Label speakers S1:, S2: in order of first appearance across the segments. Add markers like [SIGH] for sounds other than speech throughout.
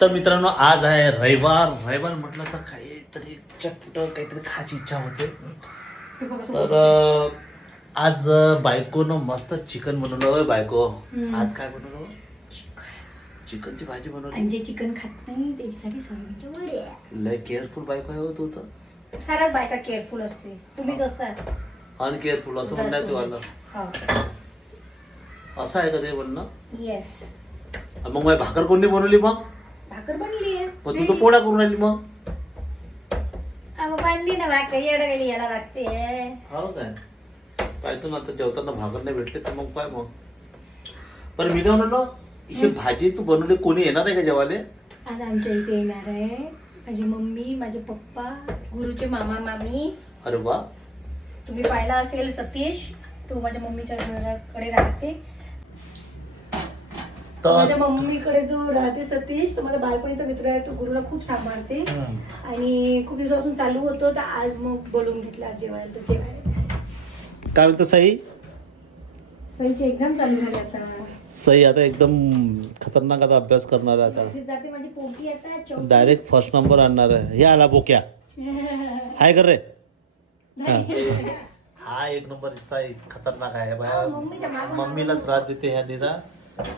S1: तर मित्रांनो आज आहे रविवार. रविवार म्हटलं तर काहीतरी चटपट काहीतरी खायची इच्छा होते. तर आज बायकोनं मस्त चिकन बनवलं होय बायको. आज काय बनवलं? चिकनची भाजी बनवली.
S2: आणि जे चिकन खात नाही त्याच्यासाठी सोयाबीनच्या वड्या
S1: लय केअरफुल बायको आहे हो तू तर.
S2: साऱ्याच बायका केअरफुल असते. तुम्हीच असतात
S1: अनकेअरफुल असं म्हणणार तू आलं असं आहे का ते म्हणणं
S2: येस
S1: मग माझी भाकर कोणी बनवली मग? मग तू तर पोळ्या करून राहिली मग?
S2: बनली ना भाकर येडं गेली याला लागते.
S1: हो काय? पाहतो ना आता जेवताना भाकर नाही भेटले तर मग पाय मग? बरं मी काय म्हणलो ही भाजी तू बनवली कोणी येणार आहे का जेवाले
S2: आज आमच्या इथे येणार आहे. माझी मम्मी माझे पप्पा गुरुचे मामा मामी.
S1: अरे वा.
S2: तुम्ही पाहिला असेल सतीश तो माझ्या मम्मीच्या घराकडे राहते. माझ्या मम्मीकडे जो राहते सतीश तो माझा बालपणीचा मित्र आहे तो गुरुला खूप सांभाळते. आणि खूप दिवसापासून चालू होतं तर आज मग बोलवून घेतलं आज जेवायला तर जेवायला.
S1: काय म्हणतं साई?
S2: सईची एक्झाम चालू झाली आता.
S1: सई आता एकदम खतरनाक आता अभ्यास करणार आहे आता.
S2: ती जाते माझी पोटी आता चौथी.
S1: डायरेक्ट फर्स्ट नंबर आणणार आहे. हे आला बोक्या. हाय कर रे? हा. एक नंबर साई खतरनाक आहे.
S2: हा,
S1: बाया
S2: मम्मीच्या मागं-
S1: मम्मीला त्रास देते ह्या निरा.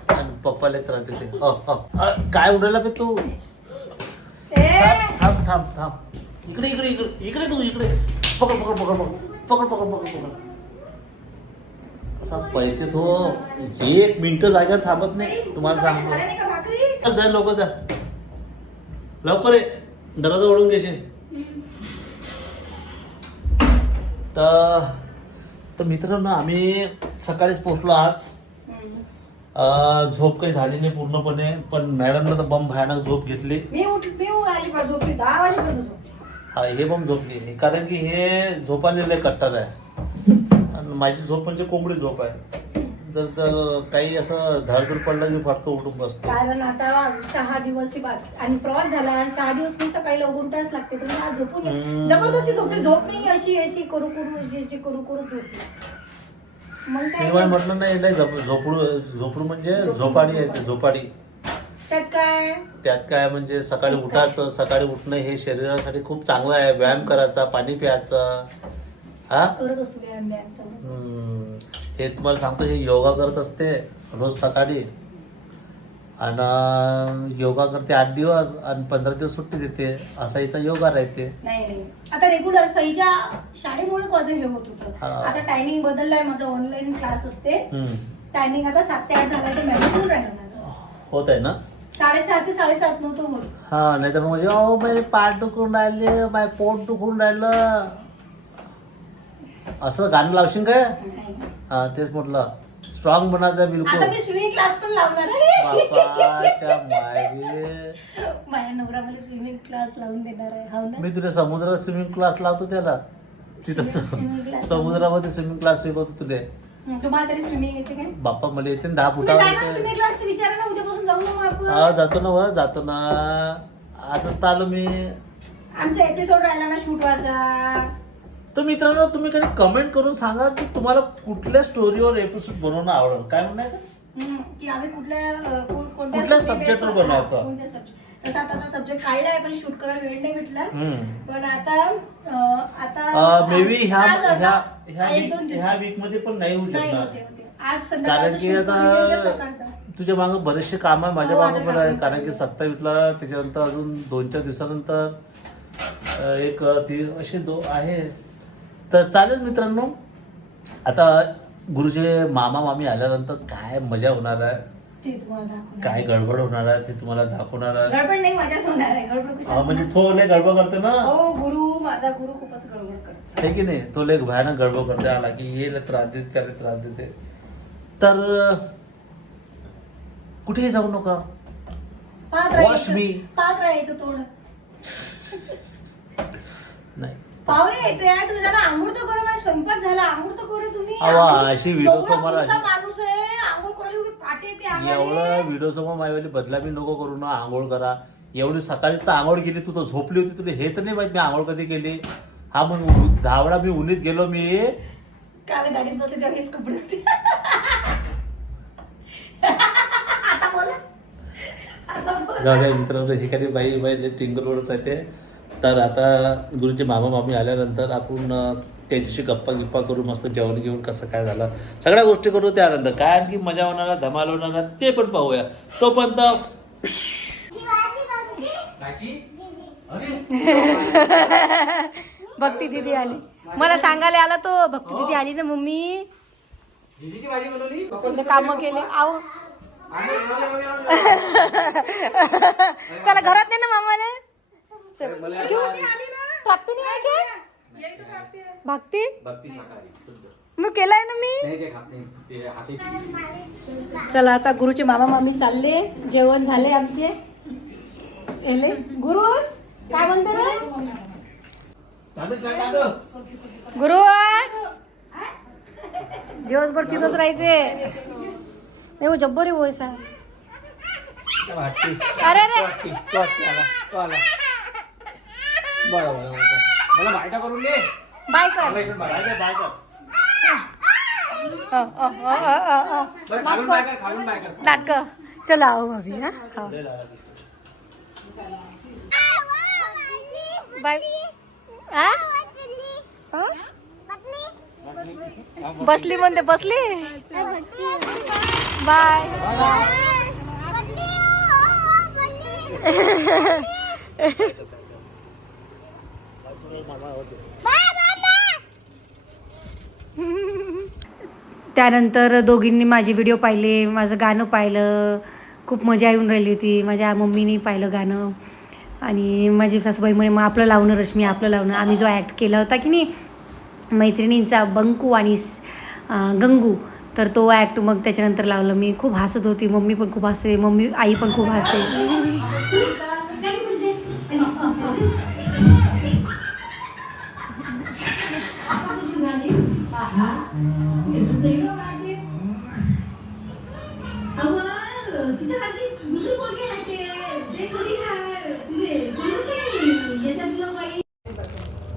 S1: आणि पप्पाला त्रास देते. अ, अ, अ, काय उडायला बे तू? थांब थांब थांब थांब. इकडे इकडे इकडे इकडे तू इकडे. पकड पकड पकड पकड. पकड पकड पकड पकड. असा पैके तो. एक मिनिट जागेवर थांबत नाही. तुम्हाला सांगतो. जा लवकर जा. लवकर ये. दरवाजा ओढून घेशील. तर तर मित्रांनो आम्ही सकाळीच पोहोचलो आज. झोप काही झाली नाही पूर्णपणे पण मॅडमला तर बम भयानक झोप घेतली.
S2: मी उठ मी आली पण झोपली दहा वाजेपर्यंत झोपली.
S1: हा हे पण झोपली कारण की हे झोपालेलं कट्टर आहे. आणि माझी झोप म्हणजे कोंबडी झोप आहे. जर जर काही असं धडधड पडलं की फटकं उठून बसतो.
S2: कारण आता सहा दिवस बाकी आणि प्रवास झाला सहा दिवस मी सकाळी लवकर उठायच लागते तर आज झोपून. जबरदस्ती झोपली झोप नाही अशी अशी करू करू अशी अशी करू करू झोपली. मग
S1: मी
S2: काय
S1: तुम्हाला म्हटलं नाही झोप- झोपडू झोपडू म्हणजे झोपाडी. आहे ते झोपाडी.
S2: त्यात काय?
S1: त्यात काय म्हणजे सकाळी? उठायचं सकाळी उठणं हे शरीरासाठी खूप चांगलं आहे. व्यायाम करायचा पाणी प्यायचं. हा?
S2: करत असतो व्यायाम व्यायाम सगळं.
S1: हम्म. हे तुम्हाला सांगतो हे योगा करत असते रोज सकाळी. आणि योगा करते आठ दिवस आणि पंधरा दिवस सुट्टी देते. असा हिचा योगा राहते.
S2: नाही नाही. आता रेग्युलर सईच्या शाळेमुळे माझं हे होत होतं.
S1: हा.
S2: आता टायमिंग बदललाय माझं ऑनलाईन क्लास असते.
S1: हम्म.
S2: टायमिंग आता सात ते आठ झाला ते मॅनेज होऊन राहिलं माझं.
S1: होत आहे ना?
S2: साडेसहा ते साडेसात नव्हतं होत.
S1: हा नाही तर मग म्हणजे अहो माझे पाठ दुखून राहिले माझे पोट दुखून राहिलं. असं गाणं लावशील काय?
S2: नाही.
S1: हा तेच म्हटलं. स्ट्रॉंग बनायचं
S2: आता
S1: बिलकुल.
S2: मी स्विमिंग क्लास पण लावणार आहे.
S1: बापाच्या मायवे
S2: माझ्या नवरा मला स्विमिंग क्लास लावून देणार आहे. हो ना?
S1: मी तुला समुद्रात स्विमिंग क्लास लावतो त्याला. तिथं
S2: Swimming class
S1: स- समुद्रामध्ये स्विमिंग क्लास शिकवतो तुले
S2: हं, तुम्हाला तरी स्विमिंग येते काय?
S1: बाप्पा मला येते ना दहा
S2: तुम्ही ना
S1: फुटावर
S2: स्विमिंग क्लास विचारा ना उद्यापासून जाऊ ना मग आपण.
S1: हा जातो ना व जातो ना. आजच तर आलो मी.
S2: आमचा एपिसोड राहिला ना शूट व्हायचा
S1: तर मित्रांनो तुम्ही कधी कमेंट करून सांगा की तुम्हाला कुठल्या स्टोरीवर एपिसोड बनवणं आवडेल. काय म्हणायचं
S2: हं, की आम्ही कुठल्या अं, कोण- कोणत्या
S1: कुठल्या
S2: subject
S1: subject वर
S2: वर-
S1: बनवायचं?
S2: कोणत्या subject. तसं आता सब्जेक्ट काढलाय पण शूट करायला वेळ नाही भेटला. पण आता अं, आता
S1: मे बी ह्या
S2: आज आता-
S1: ह्या ह्या
S2: एक
S1: week-
S2: दोन दिवस.
S1: ह्या वीकमध्ये पण नाही होऊ
S2: नाही
S1: शकणार.
S2: होते होते. आज
S1: कारण
S2: संध्याकाळचं
S1: की
S2: shoot करून घेतलं
S1: आता. तुझ्या मागे बरेचसे काम आहे माझ्या
S2: हो,
S1: मागे पण आहे
S2: काम
S1: कारण की
S2: आहे.
S1: सत्तावीसला त्याच्यानंतर अजून दोन चार दिवसानंतर अं, एक अं, ती असे दो आहे. तर चालेल मित्रांनो. आता गुरुचे मामा मामी आल्यानंतर काय मजा होणार आहे?
S2: ते तुम्हाला दाखवणार.
S1: काय गडबड होणार आहे ते तुम्हाला दाखवणार आहे?
S2: गडबड नाही होणार आहे. गडबड
S1: हा, म्हणजे तो लय गडबड करते ना?
S2: हो गुरु माझा गुरु खूपच गडबड करतो.
S1: आहे की नाही? तो लय भयानक गडबड करते. आला की येईल त्रास देत त्याला त्रास देते. तर कुठेही जाऊ नका?
S2: पाहत
S1: Watch me.
S2: राहायचं पाहत राहायचं तोंड. पाहुणे येते तुम्ही जरा आंघोळ तर करा माझा स्वयंपाक झाला आंघोळ तर करा तुम्ही.
S1: अवा,
S2: आंघोळ-
S1: अशी video
S2: एवढा
S1: समोर अशी-
S2: माणूस आहे आंघोळ करायला एवढे काटे येते अंगाला.
S1: एवढं व्हिडिओ समोर बदलामी नको करू ना आंघोळ करा. एवढी सकाळीच तर आंघोळ केली तू तर झोपली होती तुला हे तर नाही माहीत मी आंघोळ कधी केली. हा मग वेळा मी उन्हीत गेलो मी.
S2: काल गाडीत बसले तेव्हा हेच कपडे होते. आता बोला.
S1: जाऊ द्या मित्रांनो हे काही बाई बाई टिंगल ओढत राहते तर आता गुरुचे मामा मामी आल्यानंतर आपण त्यांच्याशी गप्पा गिप्पा करू मस्त जेवण घेऊन कसं काय झालं सगळ्या गोष्टी करू त्यानंतर काय आणखी मजा होणार धमाल होणार ते पण पाहूया. तोपर्यंत
S2: भक्ती दिदी आली. मला सांगायला आला तो भक्ती दिदी आली ना मम्मी.
S3: जिजीची भाजी बनवली?
S2: काम केले. आहो चला घरात नाही ना मामाला. प्राप्ती नाही आहे का भक्ती? मग केलाय ना मी?
S3: नाही ते खात नाही. ते हाती
S2: चला आता गुरुचे मामा मामी चालले. जेवण झाले आमचे. एले गुरु काय म्हणते गुरु दिवसभर तिथंच राहायचे नाही हो जब्बर आहे वयसा
S3: वाटते
S2: अरे रे
S3: वाटते तो वाटते आला तो आला बरं बरं बरं. मला बायटा करून दे.
S2: बाय कर.
S3: मला इकडे बाय
S1: बाय कर.
S2: अ, अ, अ, अ, अ, अ.
S3: बरं खालून बाय कर खालून बाय कर.
S2: नाटक. चला आओ भाभी हा. हा. बाय. आ? हा? बसली म्हणते बसली? बाय. [LAUGHS] [LAUGHS] त्यानंतर दोघींनी माझे व्हिडिओ पाहिले माझं गाणं पाहिलं. खूप मजा येऊन राहिली होती. माझ्या मम्मीने पाहिलं गाणं. आणि माझी सासूबाई म्हणे मग आपलं लावणं रश्मी आपलं लावणं. आम्ही जो ॲक्ट केला होता की नाही मैत्रिणींचा बंकू आणि गंगू तर तो ॲक्ट मग त्याच्यानंतर लावलं. मी खूप हसत होती. मम्मी पण खूप हसते. मम्मी आई पण खूप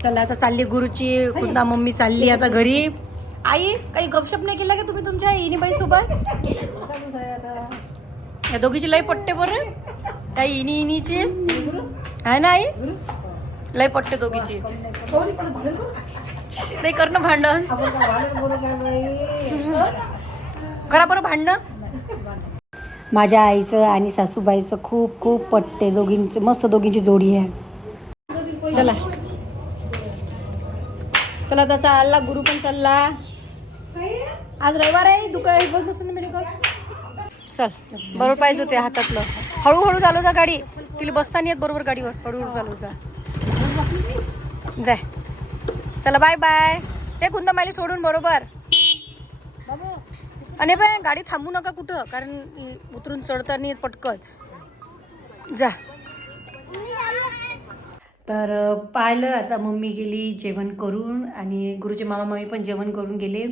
S2: चला आता चालली गुरुची पुन्हा मम्मी चालली आता घरी. आई काही गपशप नाही केला का तुम्ही तुमच्या इनीबाई सोबत? या दोघीची लई पट्टे बरं त्या इनी इनीची? आहे ना आई? लई पट्टे दोघीची. नाही कर ना भांडण. करा बरं भांडणं? माझ्या आईचं आणि सासूबाईचं खूप खूप पट्टे दोघींचं मस्त दोघींची जोडी आहे. चला. चला आता चालला गुरु पण चालला. आज रविवार आहे असेल ना मेडिकल? चल बरोबर पाहिजे होते हातातलं. हळूहळू चालू जा गाडी. तिला बसता नाही येत बरोबर गाडीवर. हळूहळू चालू जा. जाय चला बाय बाय ते कुंदा माली सोडून बरोबर. आणि बाय गाडी थांबू नका कुठं कारण उतरून चढता नाही येत पटकन. जा. तर पाहिलं आता मम्मी गेली जेवण करून आणि गुरुचे मामा मामी पण जेवण करून गेले.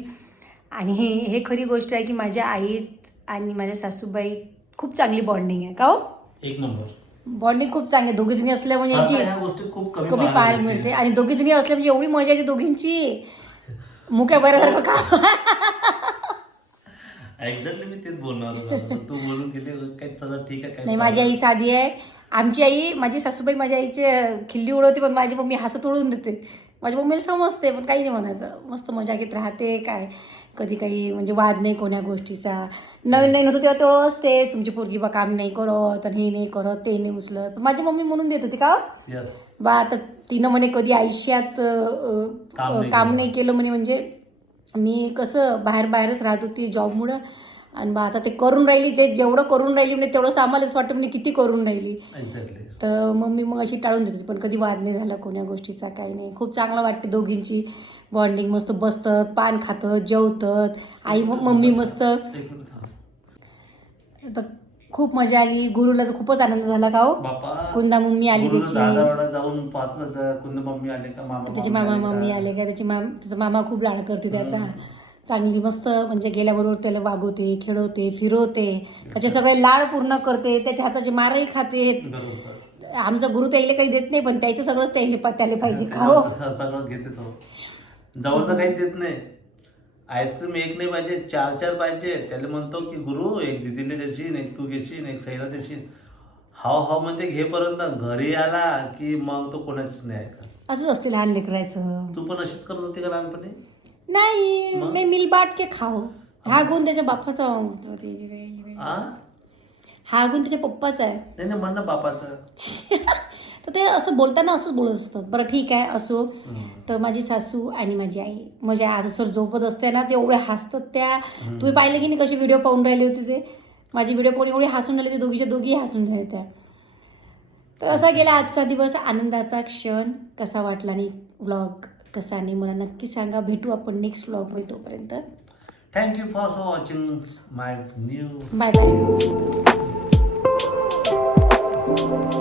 S2: आणि हे हे खरी गोष्ट आहे की माझ्या आईत आणि माझ्या सासूबाई खूप चांगली बॉन्डिंग आहे का हो?
S1: एक नंबर.
S2: बॉन्डिंग खूप चांगली दोघी जणी असल्या म्हणजे याची
S1: कमी
S2: पाहायला मिळते. आणि दोघी जणी असल्या म्हणजे एवढी मजा येते दोघींची. मुख्या बऱ्यासारखं का?
S1: एक्झॅक्टली मी तेच बोलणार तू बोलून गेले काय चला ठीक आहे
S2: नाही माझी आई साधी आहे. आमची आई माझी सासूबाई माझ्या आईची खिल्ली उडवते पण माझी मम्मी हसत उडवून देते. माझ्या मम्मीला समजते पण काही नाही म्हणायचं. मस्त मजा घेत राहते काय? कधी काही म्हणजे वाद नाही कोण्या गोष्टीचा. नवीन नवीन होतं तेव्हा तेवढं असते तुमची पोरगी बा काम नाही करत आणि हे नाही करत ते नाही उचलत. माझी मम्मी म्हणून देत होती का हो? बा आता तिनं म्हणे कधी आयुष्यात
S1: काम नाही केलं.
S2: म्हणे. म्हणजे मी कसं बाहेर बाहेरच राहत होती जॉबमुळं. आणि बा आता ते करून राहिली ते जेवढं करून राहिली म्हणजे तेवढंच आम्हालाच वाटतं म्हणजे किती करून राहिली. तर मम्मी मग अशी टाळून देते. पण कधी वाद नाही झाला कोण्या गोष्टीचा काही नाही. खूप चांगलं वाटते दोघींची बॉन्डिंग मस्त बसतात पान खातात जेवतात. आई मम्मी मस्त. तर खूप मजा आली. गुरुला तर खूपच आनंद झाला का हो?
S1: बापा
S2: कुंदा मम्मी आली त्याची.
S1: दादावाडा जाऊन पाहत होतं, कुंद मम्मी आले का? मामा
S2: त्याची मामा? मम्मी आले का? त्याची माम त्याचा मामा खूप लाड करते त्याचा. चांगली मस्त म्हणजे गेल्याबरोबर त्याला वागवते खेळवते फिरवते. त्याचे सगळे लाड पूर्ण करते. त्याच्या हाताचे मारही खाते.
S1: बरोबर.
S2: आमचा गुरु त्याला काही देत नाही पण त्याचं सगळंच त्याला त्याला पाहिजे का हो?
S1: सगळं घेते तो. जवळचं काही देत नाही. आईस्क्रीम एक नाही पाहिजे चार चार पाहिजे. त्याला म्हणतो की गुरु एक दिदीला देशील एक तू घेशील एक सईला देशील हाव हावमध्ये घेपर्यंत घरी आला की मग तो कोणाचीच नाही
S2: असंच असते लहान लेकरायचं
S1: तू पण अशीच करत होती का लहानपणी?
S2: नाही
S1: मग?
S2: मी मिल बाट के खाऊ. हा. गुण त्याच्या बापाचा
S1: आ?
S2: हा गुण त्याच्या पप्पाचा आहे.
S1: नाही नाही म्हण ना बापाचं. [LAUGHS]
S2: तर ते असं बोलताना असंच बोलत असतात. बरं ठीक आहे असो. तर माझी सासू आणि माझी आई म्हणजे आज सर झोपत असते ना ते एवढे हसतात त्या. तुम्ही पाहिले की नाही कशी व्हिडिओ पाहून राहिले होते ते? माझी व्हिडिओ पाहून एवढे हसून राहिले ते दोघीच्या दोघी हसून राहिले त्या. तर असा गेला आजचा दिवस. आनंदाचा क्षण. कसा वाटला नाही व्लॉग कसा नाही मला नक्की सांगा. भेटू आपण नेक्स्ट व्लॉगमध्ये तोपर्यंत.
S1: Thank you for watching my new.
S2: Bye bye.